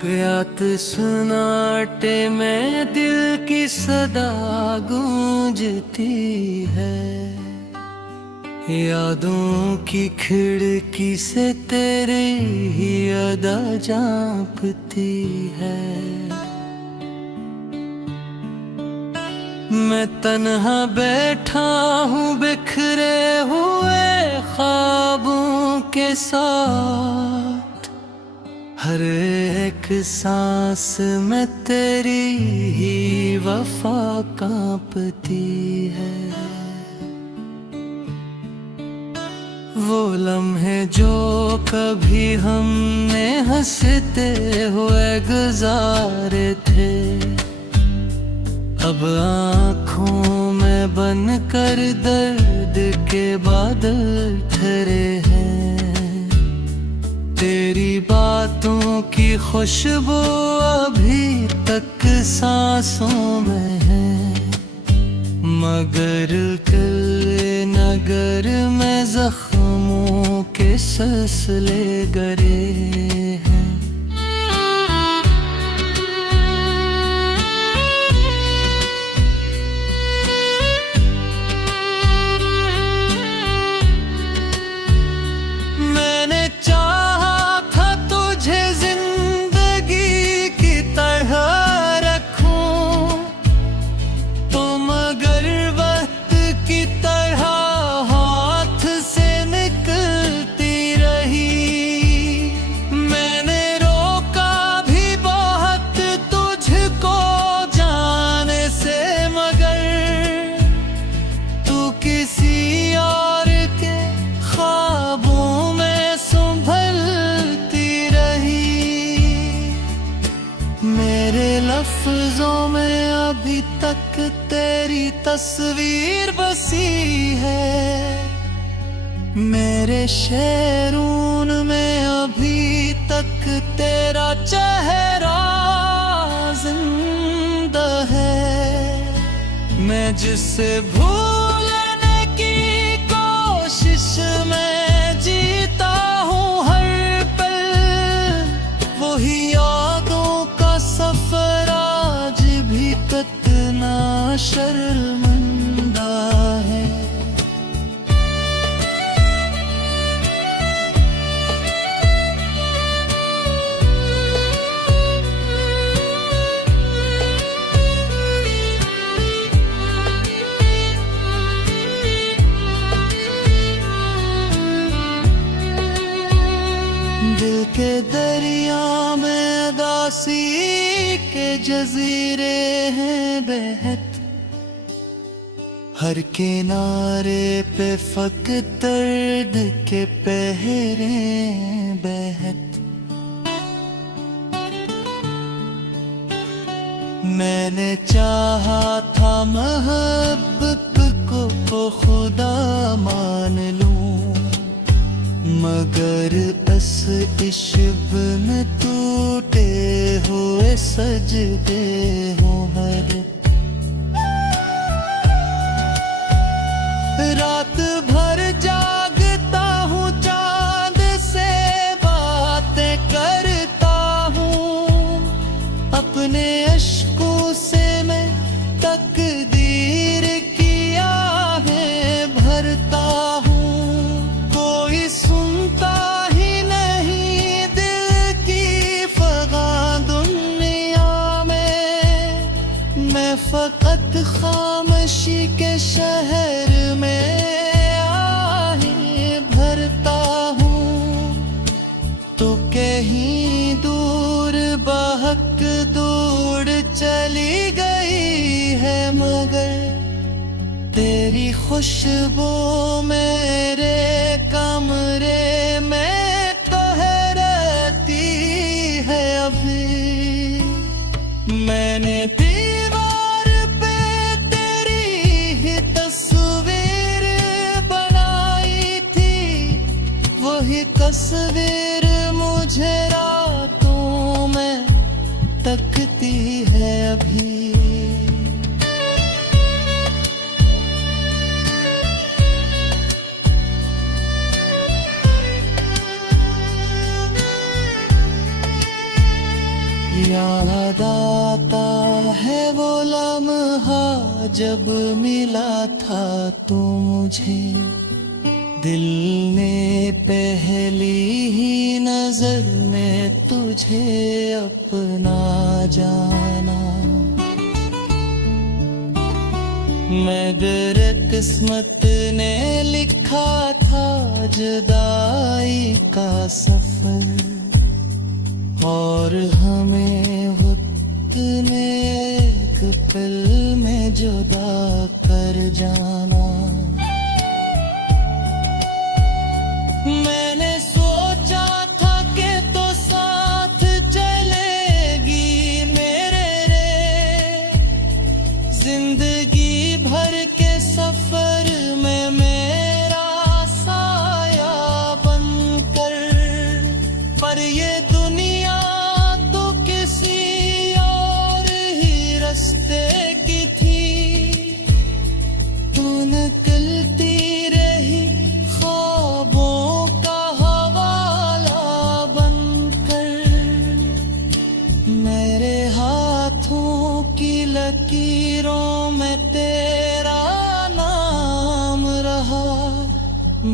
रात सुनाटे में दिल की सदा गूंजती है। यादों की खिड़की से तेरे ही अदा झांकती है। मैं तन्हा बैठा हूँ बिखरे हुए ख्वाबों के साथ। हर एक सांस में तेरी ही वफा कांपती है। वो लम्हे जो कभी हमने हंसते हुए गुजारे थे, अब आँखों में बन कर दर्द के बादल ठहरे हैं। तेरी बातों की खुशबू अभी तक सांसों में है, मगर कल नगर में जख्मों के सिलसिले गरे हैं। मेरे लफ्जों में अभी तक तेरी तस्वीर बसी है। मेरे शेरून में अभी तक तेरा चेहरा जिंदा है। मैं जिसे भूलने की कोशिश में जीता हूँ हर पल, वही सफर आज भी कितना शर्मिंदा है। दिल के दरिया में दासी के जजीरे हैं बेहद, हर किनारे पे फक दर्द के पहरे बेहद। मैंने चाहा था मोहब्बत को खुदा मान लूं, मगर इस इश्क में टूटे हुए सजदे हों हर। रात भर जागता हूँ चांद से बातें करता हूँ, अपने अश्कों से मैं तकदीर की आहें भरता हूँ। कोई सुनता ही नहीं दिल की फगा दुनिया में, मैं फकत खामोशी के शहर में आहें भरता हूँ। तो कहीं दूर बहक दूर चली गई है, मगर तेरी खुशबू मेरे कमरे में तो है रहती है अभी। मैंने दीवार पे तेरी ही तस्वीर बनाई थी, वही तस्वीर मुझे रातों में तकती है अभी। याद आता है वो लम्हा जब मिला था तू मुझे। दिल ने पहली ही नजर में तुझे अपना जाना। मगर किस्मत ने लिखा था जुदाई का सफर, और हमें वक्त ने एक पल में जुदा कर जाना। मैंने सोचा था कि तो साथ चलेगी मेरे रे, जिंदगी भर के सफर में मेरा साया बनकर। पर ये दुनिया तो किसी और ही रास्ते की थी, तू निकलती रही ख्वाबों का हवाला बनकर। मेरे हाथों की लकीरों में तेरा नाम रहा।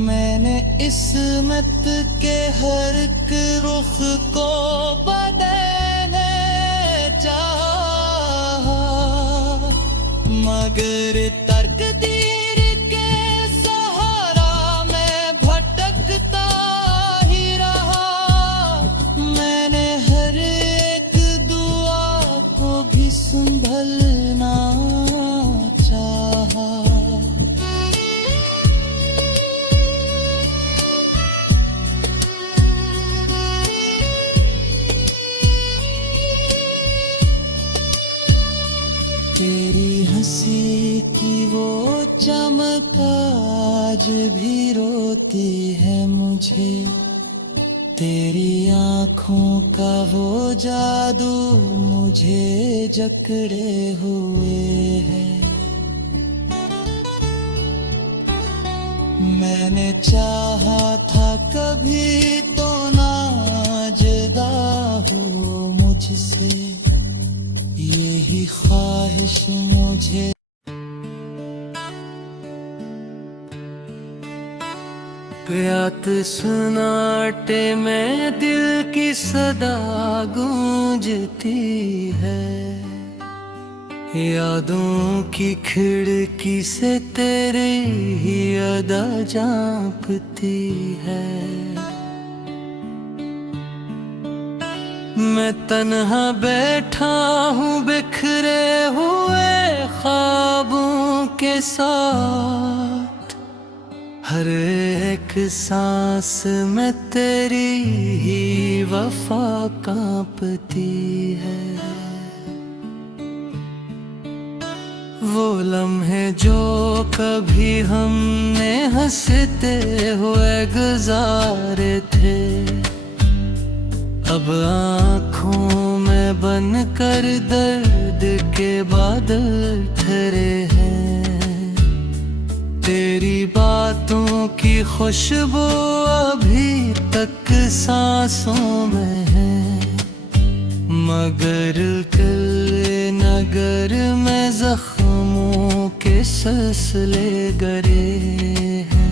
मैंने इस्मत के हर एक रुख को बदलने चाहा, मगर तकदीर के सहारा मैं भटकता ही रहा। मैंने हर एक दुआ को भी संभलना चाहा। तेरी हंसी की वो चमक आज भी रोती है मुझे। तेरी आँखों का वो जादू मुझे जकड़े हुए है। मैंने चाहा था कभी तो ना जुदा हो मुझसे, यही ख्वाहिश मुझे। रात सुनाटे में दिल की सदा गूंजती है, यादों की खिड़की से तेरी ही अदा झांकती है। मैं तन्हा बैठा हूँ बिखरे हुए ख्वाबों के साथ, हर एक सांस में तेरी ही वफा कांपती है। वो लम्हे जो कभी हमने हंसते हुए गुजारे थे, अब आँखों में बन कर दर्द के बादल ठहरे हैं। तेरी बातों की खुशबू अभी तक सांसों में है, मगर कल नगर में जख्मों के सिलसिले गरे हैं।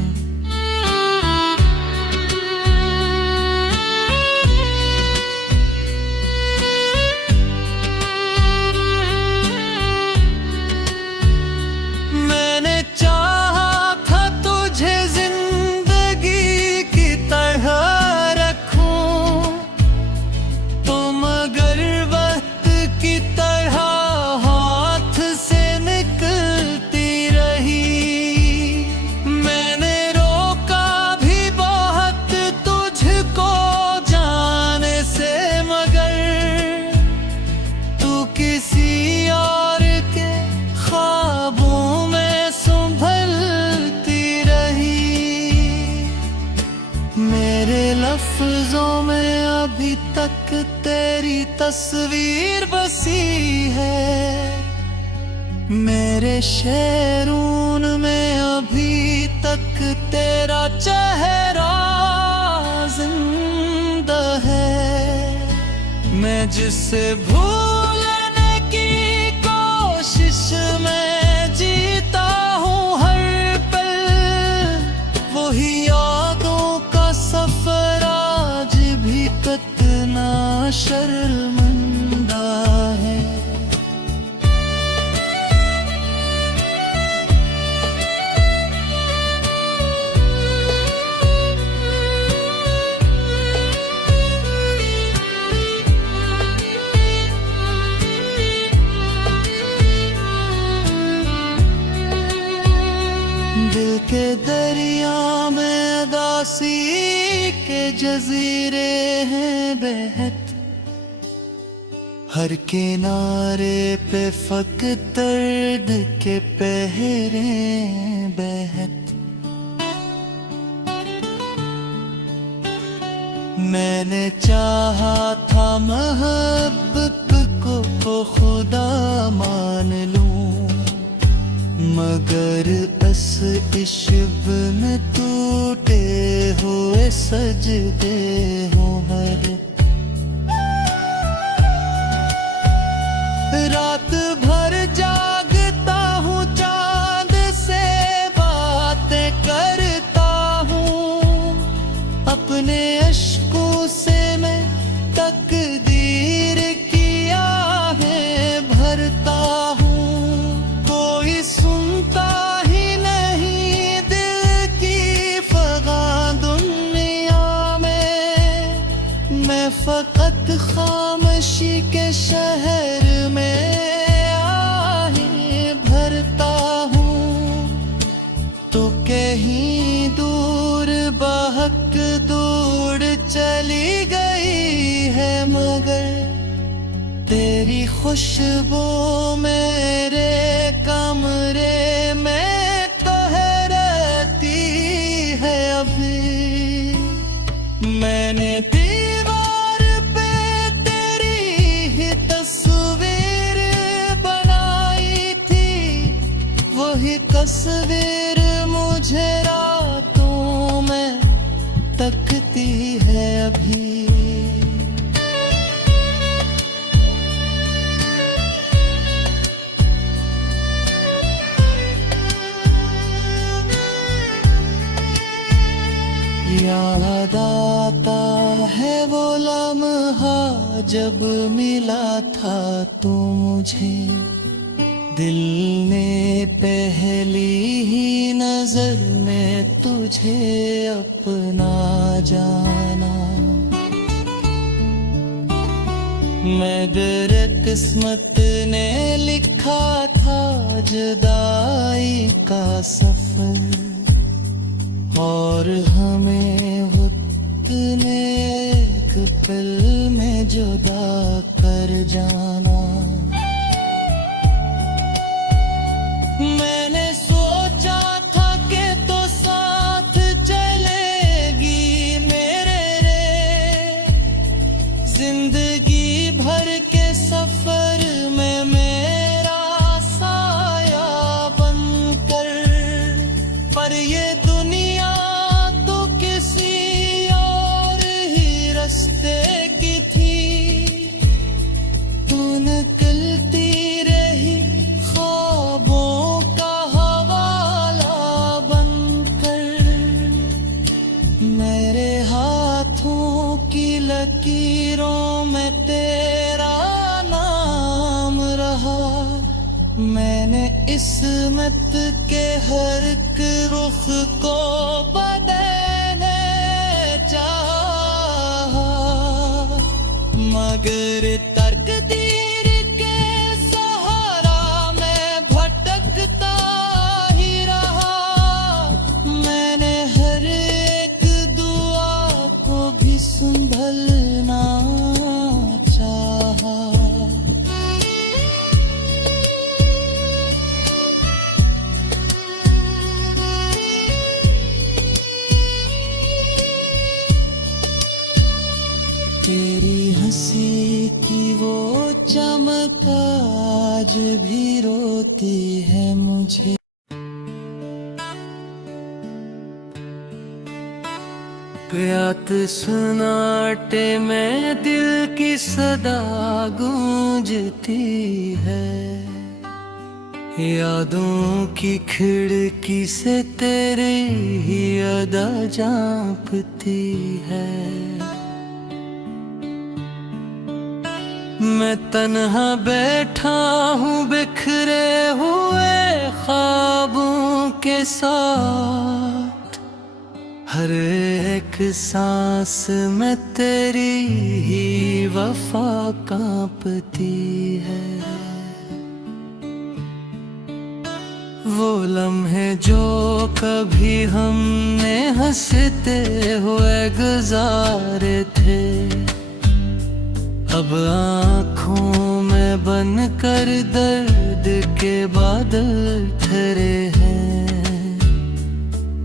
लफ्जों में अभी तक तेरी तस्वीर बसी है, मेरे शेरून में अभी तक तेरा चेहरा जिंदा है। मैं मैं जिसे भूलने की कोशिश में जीता हूँ हर पल, वही यादों का सफर आज भी कितना शर्मिंदा है। दिल के दरिया में उदासी के जजीरे हैं बहत, हर किनारे पे फक दर्द के पहरे बहत। मैंने चाहा था मोहब्बत को खुदा मान लूं, मगर इस इश्क में टूटे हुए सजदे हो हर। रात भर जागता हूँ, चांद से बातें करता हूँ, अपने अश्कों से मैं तकदीर की आहें भरता हूँ। कोई सुनता ही नहीं दिल की फगां दुनिया में, मैं फकत खामोशी के शहर में आहें भरता हूँ। तो कहीं दूर बहक दूर चली गई है, मगर तेरी खुशबू मेरे कमरे में तो है रहती है अभी। मैंने दीवार पे तेरी ही तस्वीर बनाई थी, वही तस्वीर मुझे रातों में तकती है अभी। याद आता है वो लम्हा जब मिला था तू मुझे, दिल ने पहली ही नजर में तुझे अपना जाना। मगर किस्मत ने लिखा था जुदाई का सफर, और हमें उतने एक पल में जुदा कर जाना। मैंने सोचा था कि तो साथ चलेगी मेरे रे, जिंदगी भर के सफर में मेरा साया बनकर। पर ये दुनिया तो किसी और ही रास्ते की थी, तू निकलती रही ख्वाबों का हवाला बनकर। मेरे हाथों की लकीरों में तेरा नाम रहा, मैंने इस्मत के हर एक रुख को बदलने चाहा, मगर तकदीर के सहारा मैं भटकता ही रहा। मैंने हर एक दुआ को भी संभलना चाहा। तेरी हंसी की वो चमक आज भी रोती है मुझे। रात सुनाटे में दिल की सदा गूंजती है, यादों की खिड़की से तेरी ही अदा झांकती है। मैं तन्हा बैठा हूँ बिखरे हुए ख्वाबों के साथ, हर एक सांस में तेरी ही वफा कांपती है। वो लम्हे जो कभी हमने हंसते हुए गुजारे थे, अब आँखों में बन कर दर्द के बादल ठहरे हैं।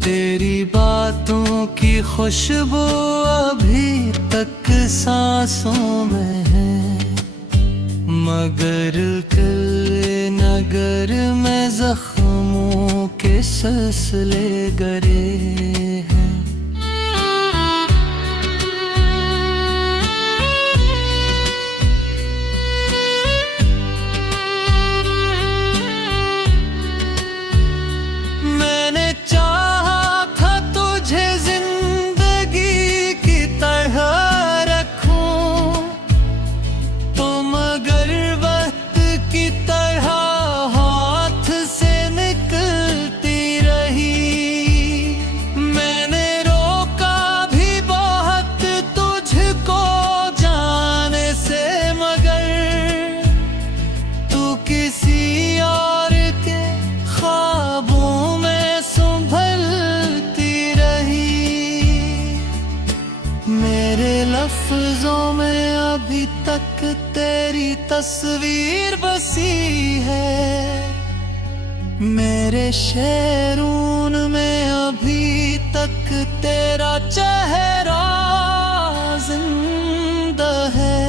तेरी बातों की खुशबू अभी तक सांसों में है, मगर कल नगर में जख्मों के सिलसिले गरे हैं। मैंने चाहा था तुझे जिंदगी की तरह रखूं, तो मगर वक्त की तरह हाथ से निकलती रही। मैंने रोका भी बहुत तुझको जाने से, मगर तू किसी और के ख्वाबों में संभलती रही। मेरे लफ्जों में अभी तक तेरी तस्वीर बसी है, मेरे शेरून में अभी तक तेरा चेहरा जिंदा है।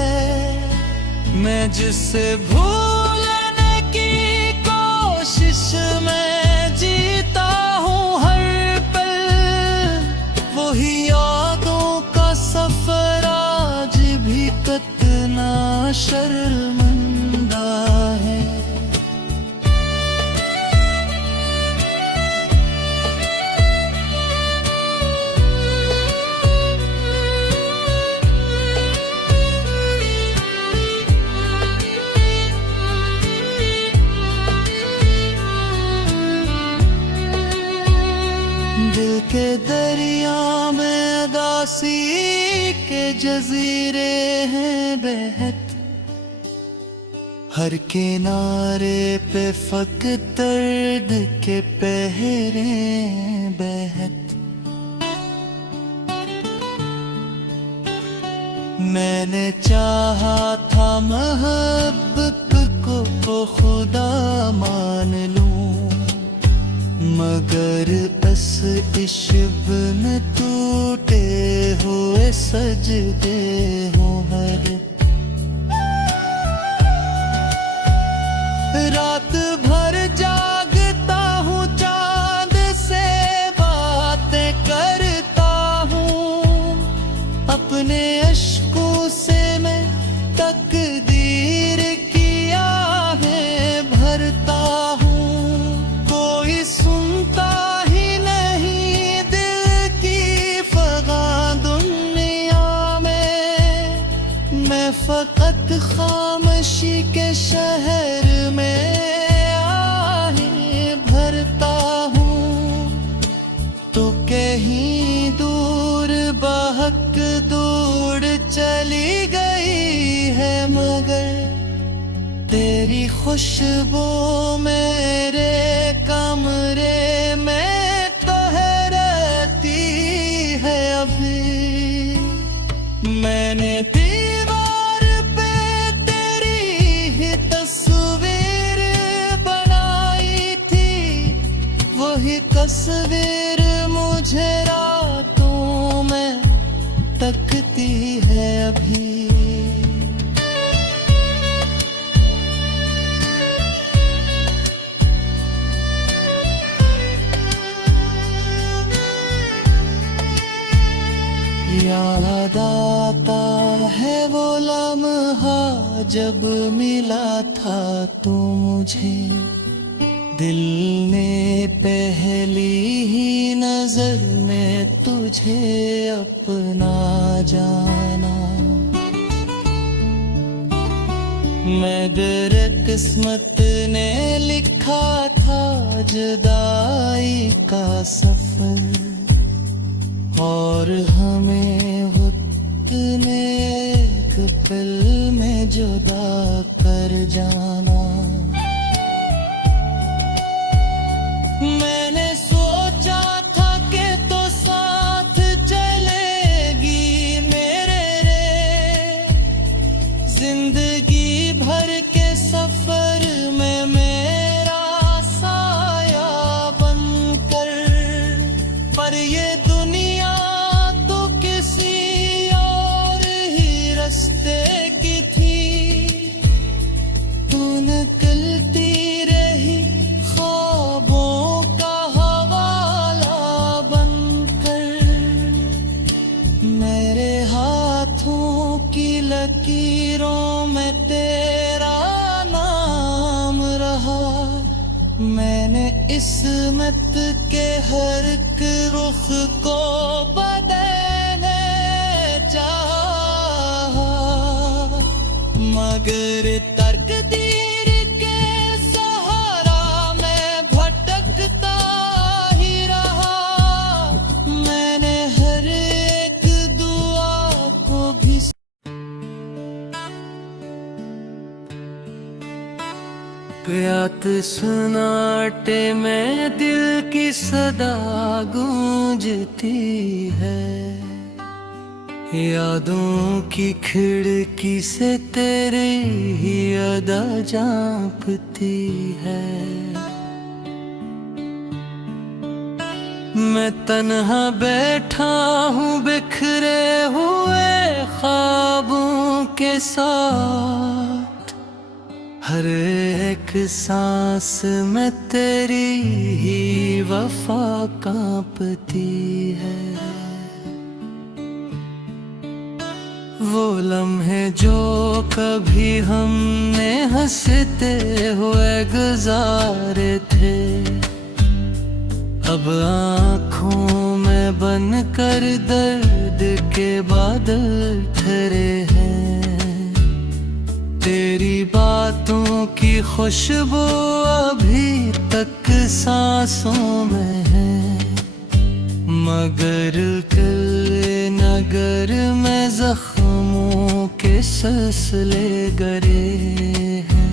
मैं जिसे भूलने की कोशिश में जीता हूँ हर पल, वही यादों का सफर आज भी कितना शर्मिंदा है। दिल के दरिया में उदासी के जजीरे हैं बेहद, हर किनारे पे फक दर्द के पहरे बेहद। मैंने चाहा था मोहब्बत को खुदा मान लूं, मगर बस इश्क में टूटे हुए सजदे हो हर। रात भर जागता हूँ चांद से बातें करता हूँ, अपने अश्कों से मैं तकदीर की आहें भरता हूँ। कोई सुनता ही नहीं दिल की फगां दुनिया में, मैं फकत खामोशी के शहर में आहें भरता हूँ। तो कहीं दूर बहक दूर चली गई है, मगर तेरी खुशबू मेरे कमरे में तोहरती है अभी। मैंने दीवार पे तेरी ही तस्वीर बनाई थी, वही तस्वीर मुझे रातों में तकती है अभी। याद आता है वो लम्हा जब मिला था तू मुझे। दिल ने पहली ही नजर में तुझे अपना जाना। मगर किस्मत ने लिखा था जुदाई का सफर, और हमें वक्त ने एक पल में जुदा कर जाना। मैंने सोचा था कि तो साथ चलेगी मेरे रे, जिंदगी भर के सफर में मेरा साया बनकर। पर ये दुनिया तो किसी और ही रास्ते की थी, तू निकलती रही ख्वाबों का हवाला बनकर। मेरे हाथों की लकीरों में तेरा नाम रहा। मैंने इस्मत के हर एक रुख को बदलने चाहा, मगर तकदीर के सहारा मैं भटकता ही रहा। मैंने हर एक दुआ को भी रात सुनाटे में दिल की सदा गूंजती है। यादों की खिड़की से तेरी ही अदा झांकती है। मैं तन्हा बैठा हूँ बिखरे हुए ख्वाबों के साथ। हर एक सांस में तेरी ही वफा कांपती है। वो लम्हे जो कभी हमने हंसते हुए गुजारे थे, अब आँखों में बन कर दर्द के बादल ठहरे हैं। तेरी बातों की खुशबू अभी तक सांसों में है, मगर कल नगर में जख्मों के सिलसिले गरे हैं।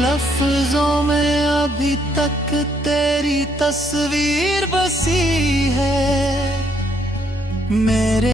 लफ्जों में अभी तक तेरी तस्वीर बसी है मेरे।